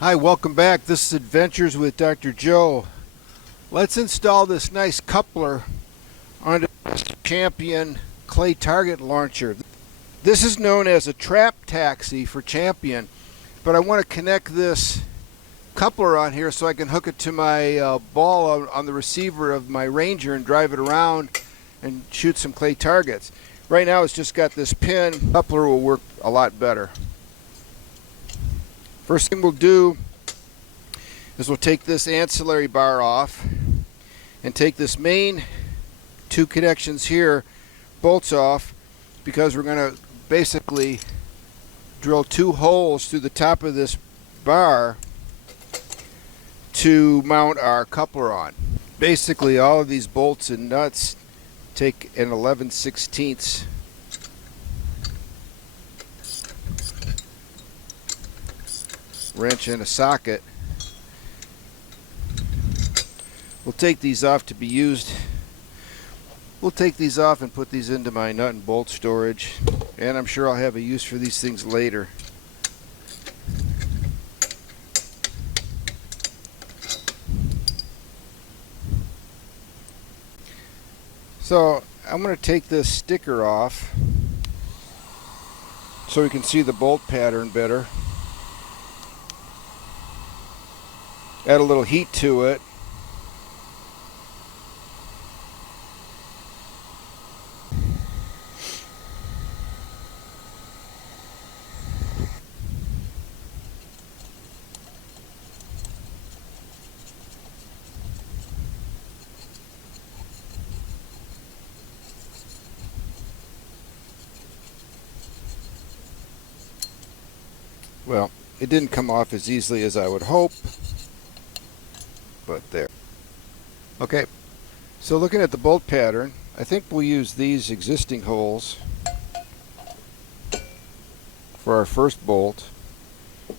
Hi, welcome back. This is Adventures with Dr. Joe. Let's install this nice coupler onto this Champion clay target launcher. This is known as a trap taxi for Champion, but I want to connect this coupler on here so I can hook it to my ball on the receiver of my Ranger and drive it around and shoot some clay targets. Right now it's just got this pin. Coupler will work a lot better. First thing we'll do is we'll take this ancillary bar off and take this main two connections here, bolts off, because we're going to basically drill two holes through the top of this bar to mount our coupler on. Basically all of these bolts and nuts take an 11/16 wrench and a socket. We'll take these off to be used. We'll take these off and put these into my nut and bolt storage, and I'm sure I'll have a use for these things later. So I'm going to take this sticker off so we can see the bolt pattern better. Add a little heat to it. Well, it didn't come off as easily as I would hope, but there. Okay, so looking at the bolt pattern, I think we'll use these existing holes for our first bolt,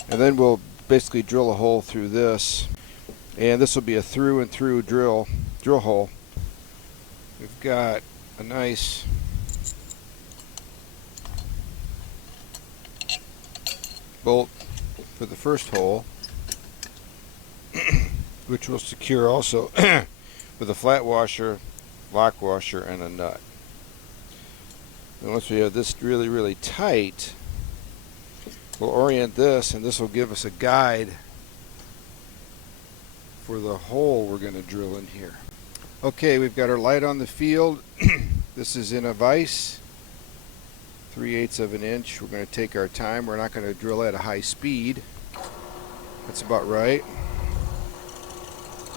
and then we'll basically drill a hole through this, and this will be a through and through drill hole. We've got a nice bolt for the first hole, which will secure also with a flat washer, lock washer, and a nut. And once we have this really tight, we'll orient this, and this will give us a guide for the hole we're going to drill in here. Okay, we've got our light on the field. This is in a vise, 3/8 of an inch. We're going to take our time. We're not going to drill at a high speed. That's about right.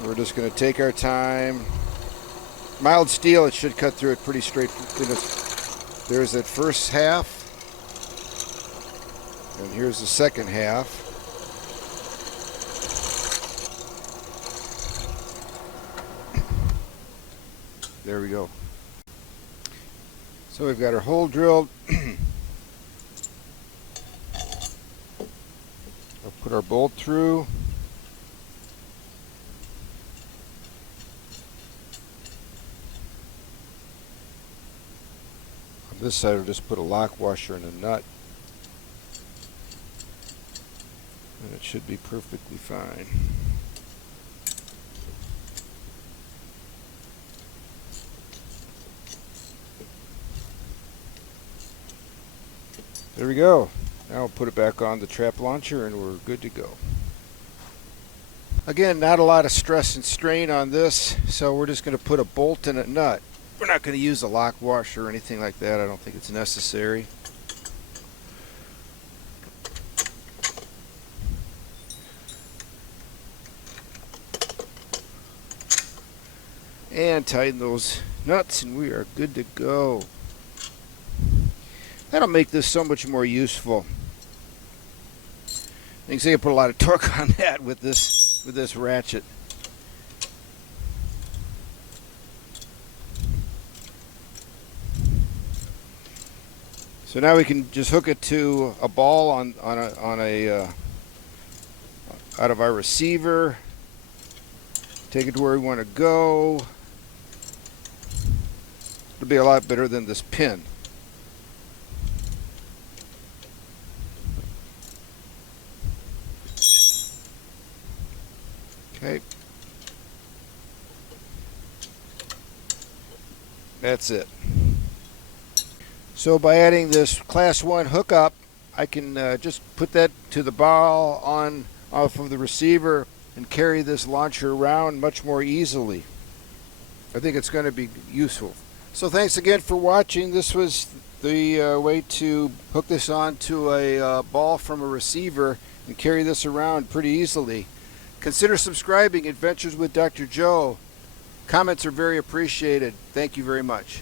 We're just going to take our time. Mild steel, it should cut through it pretty straight. There's that first half, and here's the second half. There we go. So we've got our hole drilled. We'll put our bolt through. On this side, we'll just put a lock washer and a nut, and it should be perfectly fine. There we go. Now we'll put it back on the trap launcher and we're good to go. Again, not a lot of stress and strain on this, so we're just going to put a bolt and a nut. We're not going to use a lock washer or anything like that. I don't think it's necessary. And tighten those nuts and we are good to go. That'll make this so much more useful. You can see I put a lot of torque on that with this ratchet. So now we can just hook it to a ball on a out of our receiver. Take it to where we want to go. It'll be a lot better than this pin. That's it. So by adding this class 1 hookup, I can just put that to the ball on off of the receiver and carry this launcher around much more easily. I think it's going to be useful. So thanks again for watching. This was the way to hook this onto a ball from a receiver and carry this around pretty easily. Consider subscribing. Adventures with Dr. Joe. Comments are very appreciated. Thank you very much.